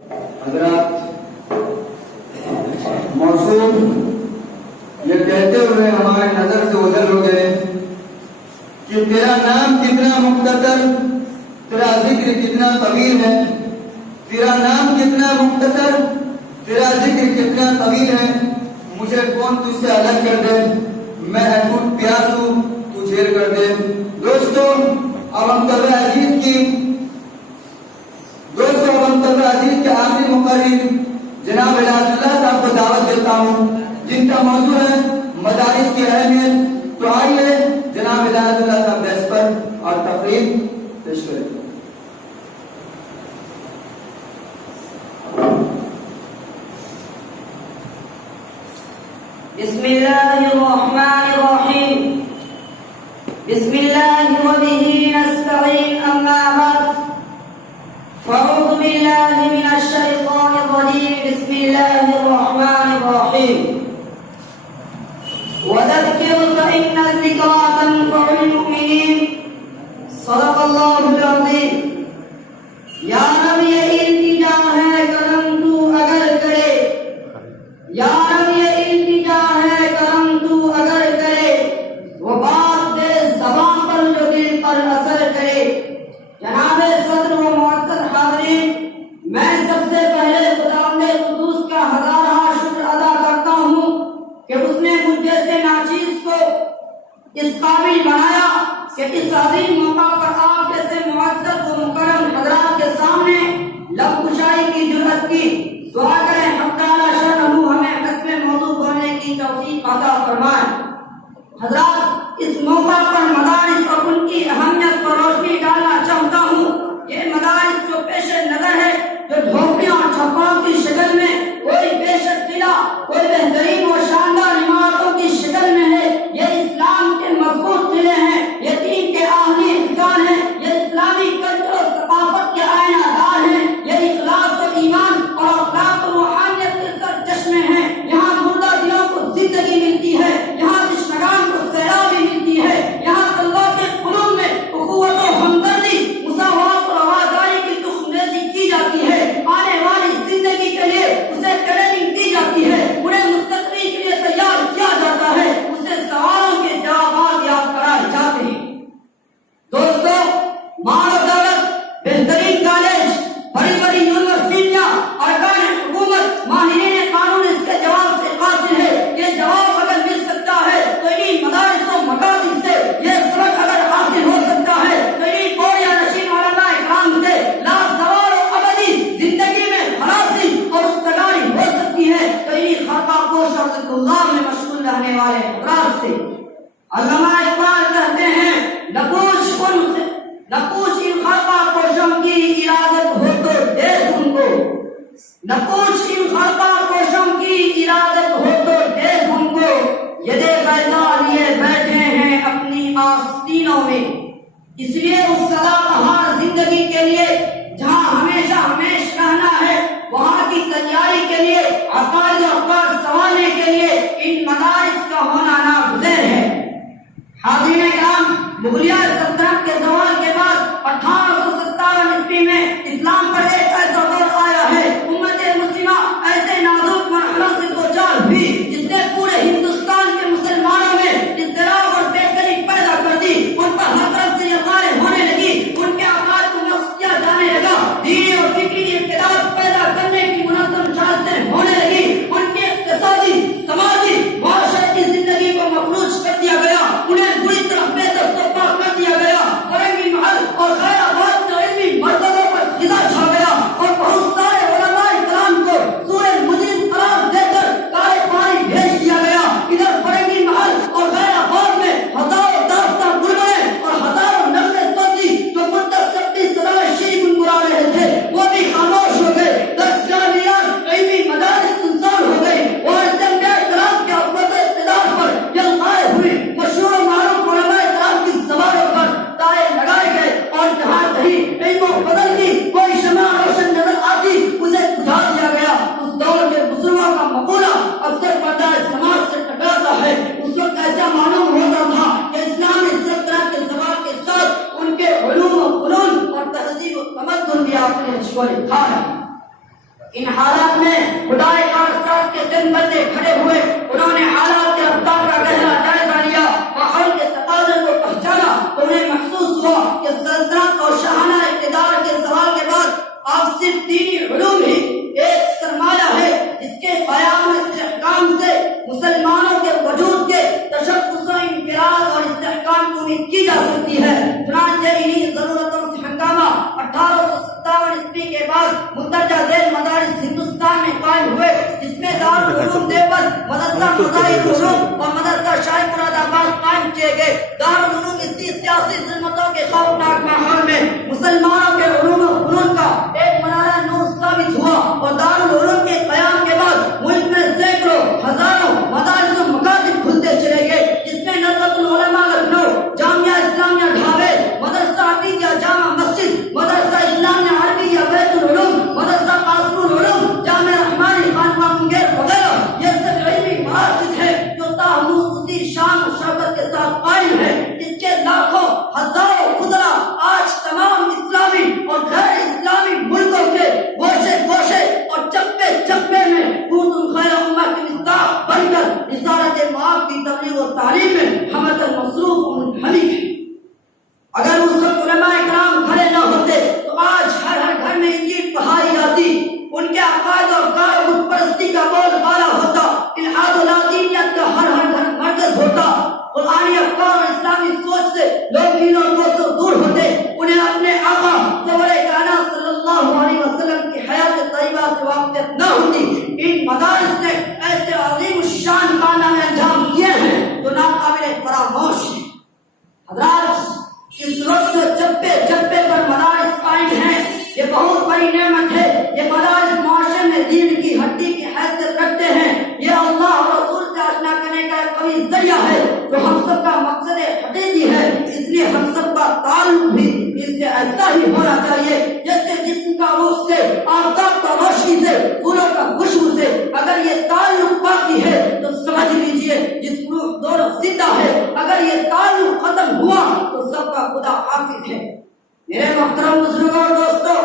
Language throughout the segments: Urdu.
حضرات موصوف یہ کہتے ہوئے ہمارے نظر سے اوجھل ہو گئے کہ تیرا نام کتنا مختصر، تیرا ذکر کتنا طویل ہے، تیرا نام کتنا مختصر، تیرا ذکر کتنا طویل ہے، مجھے کون تجھ سے الگ کر دے، میں اٹوٹ پیاس ہوں، تو جھیر کر دے۔ دوستو اب ہم طلبہ عزیز کے آخری مقرر جناب الہٰ اللہ صاحب کو دعوت دیتا ہوں، جن کا موضوع ہے مدارس کی اہمیت۔ تو آئیے جناب الہٰ اللہ صاحب بیس پر اور تقریر پیش کریں۔ بسم اللہ الرحمن الرحیم، بسم اللہ وبہ نستعین، اما بعد فاعوذ باللہ من الشیطان الرجیم، بسم اللہ الرحمن الرحیم۔ وذکر فإن الذکرى تنفع المؤمنین، صدق اللہ العظیم۔ یا نبی التجا ہے کرم تو اگر کرے، یا نبی التجا ہے کرم تو اگر کرے، وہ بات دے زبان پر جو دل پر اثر کرے۔ جناب صدر و معزز حاضرین، میں سب سے پہلے خداوند قدوس کا ہزارہ شکر ادا کرتا ہوں کہ اس نے مجھ جیسے ناچیز کو اس قابل بنایا کہ اس عظیم موقع پر آپ جیسے معزز و مکرم حضرات کے سامنے لب کشائی کی جرأت کی۔ دعا کریں حق تعالی شانہ ہمیں حسب موضوع بولنے کی توفیق عطا فرمائے۔ حضرات اس موقع پر مدارس اور ان کی اہمیت پر روشنی ڈالنا چاہتا ہوں۔ یہ مدارس جو پیش نظر ہے، جو جھوپڑیوں اور چھپراؤں کی شکل میں، کوئی بیشک قلعہ، کوئی بہترین و شاندار عمارتوں کی شکل میں ہے، یہ اسلام کے مضبوط قلعے ہیں، یہ دین کے اعلی انسان ہیں، یہ اسلامی کلچر اور ثقافت کے آئینہ دار ہیں، یہ اخلاص و ایمان اور اخلاق و روحانیت کے سرچشمے ہیں۔ یہاں مردہ دلوں کو زندگی ملتی ہے، یہاں تشنگان کو سیرابی ملتی ہے، یہاں طلبہ کے قلوب میں اخوت و ہمدردی، مساوات اور رواداری کی تخم ریزی کی جاتی ہے۔ آنے والی زندگی کے لیے اسے ٹریننگ دی جاتی ہے، انہیں مستقبل کے لیے تیار کیا جاتا ہے، اسے سوالوں کے جوابات یاد کرائے جاتے ہیں۔ دوستو، مال و دولت، بہترین کالج، بڑی بڑی یونیورسٹیاں، ارکان حکومت، ماہرین قانون اس کے جواب سے قاصر ہے۔ یہ جواب اگر مل سکتا ہے تو انہیں مدارس و مکاتب سے، یہ سبق اگر حاصل ہو سکتا ہے تو انہیں بوریا نشین علماء کرام سے لازوال و ابدی زندگی میں خلاصی اور رستگاری ہو سکتی ہے، تو انہیں خرقہ پوش اور ذکر اللہ میں مشغول رہنے والے افراد سے۔ علامہ اقبال کہتے ہیں، نپوچھ ان خرقہ پوشوں کی ارادت ہو تو دیکھ ان کو، نپوچھ ان خرقہ پوشوں کی ارادت ہو تو دیکھ ان کو، یدے بیضا لیے بیٹھے ہیں اپنی آستینوں میں۔ اس لیے اس سدابہار زندگی کے لیے جہاں ہمیشہ ہمیش رہنا ہے، وہاں کی تیاری کے لیے، عقائد و افکار سنوارنے کے لیے ان مدارس کا ہونا ناگزیر ہے۔ حاضرین کرام، مغلیہ سلطنت کے زوال کے بعد 1857 عیسوی میں اسلام پر ایک ایسا دور آیا ہے، امت مسلمہ ایسے نازک مرحلوں سے دوچار ہوئی جس نے پورے ہندوستان کے مسلمانوں میں اضطراب اور بے چینی پیدا کر دی۔ ان پر ہر طرف سے یہ غاریں ہونے لگی، ان کے عقائد کو نسخ کیا جانے لگا، دینی اور فکری انقلاب پیدا کرنے کی منظم سازشیں ہونے لگی، ان کے اقتصادی، سماجی، معاشرتی زندگی کو مفلوج کر دیا گیا، انہیں بری طرح بے دست و پا کر دیا ان حالات میں خدائے کائنات کے چند بندے کھڑے ہوئے، انہوں نے حالات کے رفتار کا گہرا جائزہ لیا، ماحول کے تقاضے کو پہچانا تو انہیں محسوس ہوا کہ سلطنت اور شاہانہ اقتدار کے زوال کے بعد آپ صرف دینی علوم ہی ایک سرمایہ ہے جس کے قیام و استحکام سے مسلمانوں کے وجود کے تشخص و انفراد اور استحکام کو امید کی جا سکتی ہے۔ چنانچہ انہی ضرورتوں سے ہنگامہ 1857 عیسوی کے بعد مندرجہ ذیل مدارس ہندوستان میں قائم ہوئے، جس میں دارالعلوم دیوبند، مدرسہ مظاہر علوم اور مدرسہ شاہی مراد آباد قائم کیے گئے۔ دارالعلوم اسی سیاسی ظلمتوں کے خوفناک ماحول میں مسلمانوں کے علوم و فنون کا ایک منارہ نور ثابت ہوا، اور دارالعلوم کے قیام کے بعد ملک میں سینکڑوں ہزاروں مدارس و مکاتب کھلتے چلے گئے، جس میں ندوۃ العلماء لکھنؤ، جامعہ اسلامیہ ڈھاوے، مدرسہ عتیقیہ جامع مسجد، مدرسہ اسلامیہ عربیہ بیت العلوم، مدرسہ قاصر العلوم، جامعہ رحمانی خانقاہ منگیر وغیرہ یہ سب علمی مراکز ہیں جو تاہنوز اسی شان و شوکت کے ساتھ قائم ہے۔ اس کے لاکھوں ہزاروں خزرا آج تمام اسلامی اور غیر اسلامی ملکوں کے گوشے گوشے اور چپے چپے میں کنتم خیر امہ کی مصداق بن کر رسالت معاف کی تبلیغ و تعلیم میں ہمت مصروف و منہمک ہے۔ اگر اس وقت علماء کرام کھڑے نہ ہوتے تو آج ہر ہر گھر میں انجیل پڑھائی جاتی، ان کے عقائد و افکار و بت پرستی کا بول بالا ہوتا، الحاد و لاطینیت کا ہر ہر گھر مرکز ہوتا، قرآنی افکار اور اسلامی سوچ سے لوگ دین اور دوستوں دور ہوتے، انہیں اپنے آقا سرور کائنات صلی اللہ علیہ وسلم کی حیات طیبہ سے واقفیت نہ ہوتی۔ ان مدارس نے ایسے عظیم الشان کارنامے انجام کیے ہیں جو ناقابل فراموش ہیں۔ حضرات، اس وقت چپے چپے پر مدارس قائم ہیں، یہ بہت بڑی نعمت ہے۔ یہ مدارس معاشرے میں دین کی ہڈی کی حیثیت رکھتے ہیں، یہ اللہ اور رسول سے آشنا کرنے کا ایک قوی ذریعہ ہے جو ہم سب کا مقصد حقیقی ہے۔ اس لیے ہم سب کا تعلق بھی اس سے ایسا ہی ہونا چاہیے جیسے جسم کا روح سے، آفتاب کا روشنی سے، پھولوں کا خوشبو سے۔ اگر یہ تعلق باقی ہے تو سمجھ لیجیے جسم روح دونوں زندہ ہے، اگر یہ تعلق ختم ہوا تو سب کا خدا حافظ ہے۔ میرے محترم بزرگوں اور دوستوں،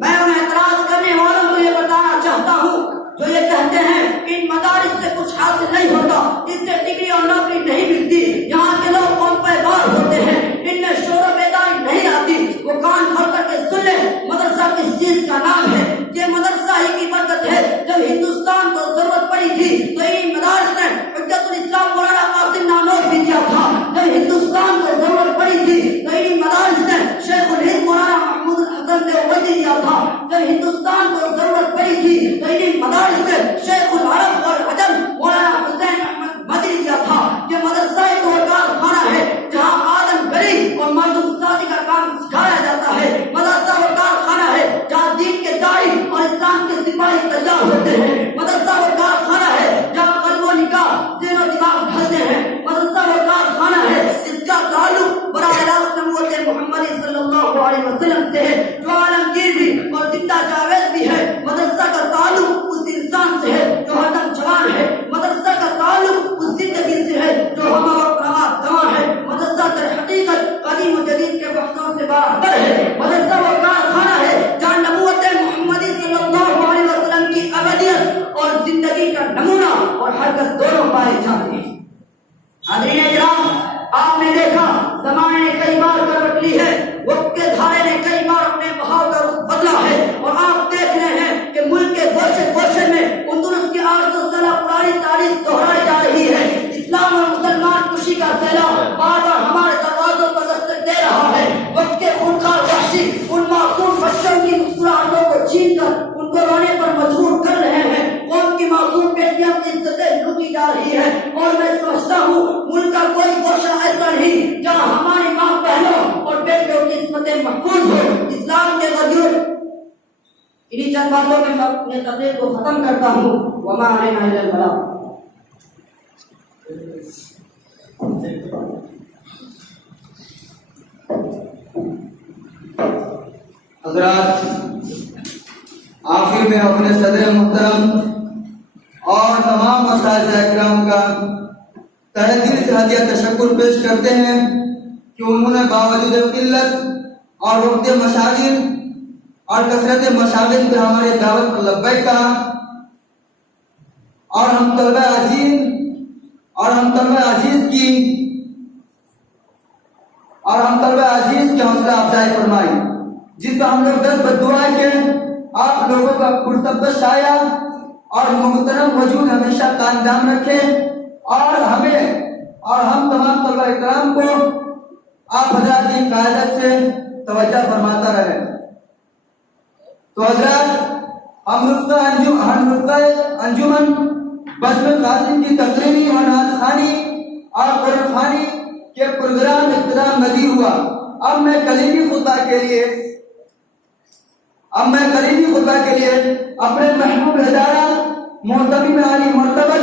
میں ان اعتراض کرنے والوں کو یہ بتانا چاہتا ہوں جو یہ کہتے ہیں ان مدارس سے کچھ حاصل نہیں ہوتا، اس سے ڈگری اور نوکری نہیں ملتی، یہاں کے لوگ قوم پائبار ہوتے ہیں، ان میں شور و بیداری نہیں آتی، وہ کان کھول کر کے سن لیں مدرسہ کس چیز کا نام ہے۔ یہ مدرسہ ہی کی برکت ہے۔ جب ہندوستان کو ضرورت پڑی تھی تو ان مدارس نے حجت الاسلام مولانا قاسم نانوت بھی دیا تھا۔ جب ہندوستان کو ضرورت پڑی تھی تو ان مدارس نے شیخ الہند مولانا محمود الحسن دیوبندی دیا تھا۔ جب ہندوستان کو ضرورت پڑی تھی تو ان مدارس نے شیخ العرب اور عجم مولانا حسین احمد مدنی دیا تھا۔ یہ مدرسہ ایک وکالت خانہ ہے جہاں آدم گری اور مردم سازی کا کام سکھایا جاتا ہے۔ مدرسہ وکالت خانہ ہے جہاں دین کے داعی اور اسلام کے سپاہی تیار ہوتے ہیں۔ مدرسہ وکالت خانہ ہے جہاں قلب و نگاہ، ذہن و دماغ ڈھلتے ہیں۔ مدرسہ وکالت خانہ ہے اس کا تعلق براہ راست نبوت محمدی صلی اللہ علیہ وسلم سے ہے جو عالمگیر بھی اور زندہ جاوید بھی ہے۔ مدرسہ کا تعلق اس انسان سے ہے جو ہردم جوان ہے۔ مدرسہ کا تعلق اس زندگی سے ہے جو ہم وقت رواں ہے۔ مدرسہ در حقیقت قدیم و جدید کے بحثوں سے باہر ہے۔ مدرسہ وکالت خانہ ہے جہاں نبوت محمدی صلی اللہ علیہ وسلم کی ابدیت اور زندگی کا نمونہ اور حرکت دونوں پائے جاتے ہیں۔ حاضرین کرام، آپ نے دیکھا زمانے نے کئی بار کروٹ لی ہے، وقت کے دھارے نے کئی بار اپنے بہاؤ کا رخ بدلا ہے، اور آپ دیکھ رہے ہیں کہ ملک کے گوشے گوشے میں اندلس کی 800 سالہ پرانی تاریخ دہرائی جا رہی ہے۔ اسلام اور مسلمان خوشی کا سیلاب بار بار ہمارے دروازوں پر دستک دے رہا ہے۔ وقت کے خونخوار وحشی ان معصوم بچوں کی مسکراہٹوں کو چھین کر ان کو رونے پر مجبور کر رہے ہیں۔ قوم کی معصوم بیٹیاں کی عزتیں لوٹی جا رہی ہے، اور میں سمجھتا ہوں ملک کا کوئی گوشہ ایسا نہیں جہاں ہماری ماں بہنوں اور بیٹیوں کی عصمتیں محفوظ ہو۔ اسلام کے وجود انہی چند باتوں میں اپنے تقریر کو ختم کرتا ہوں۔ وما علینا الا البلاغ۔ حضرات، آخر میں اپنے صدر محترم اور تمام اساتذہ اکرام کا تہہ دل سے ہدیہ تشکر پیش کرتے ہیں۔ 'کہ انہوں نے باوجود قلت اور وقت مشاغل مدرسہ کو قائم رکھا، اور ہمیں اس بات پر فخر ہے کہ آج بھی ہمارے مدرسے قائم ہیں۔ 'کہ انہوں نے باوجود قلت اور وقت مشاغل مدرسہ کو قائم رکھا، اور ہمیں اس بات پر فخر ہے کہ آج بھی ہمارے مدرسے قائم ہیں۔ 'کہ انہوں نے باوجود قلت اور وقت مشاغل مدرسہ کو قائم رکھا، اور ہمیں اس بات پر فخر ہے کہ آج بھی ہمارے مدرسے قائم ہیں۔ اور کثرت مشاغل پہ ہمارے دعوت پر لبیک کہا، اور ہم طلبہ عزیز کی حوصلہ افزائی فرمائی، جس پر ہم لوگ 10 بددعائیں کے آپ لوگوں کا پرسبت آیا، اور محترم وجود ہمیشہ قائم رکھے، اور ہم تمام طلبہ اکرام کو آپ حضرات کی قیادت سے توجہ فرماتا رہے۔ تو حضرات، ہم نقطہ انجمن بزم قاسم کی تقریری اور نعت خوانی اور قرآن خوانی کے پروگرام اختتام پذیر ہوا۔ اب میں کلیمی خطبہ کے لیے اپنے محبوب ادارہ محتمم عالی مرتبہ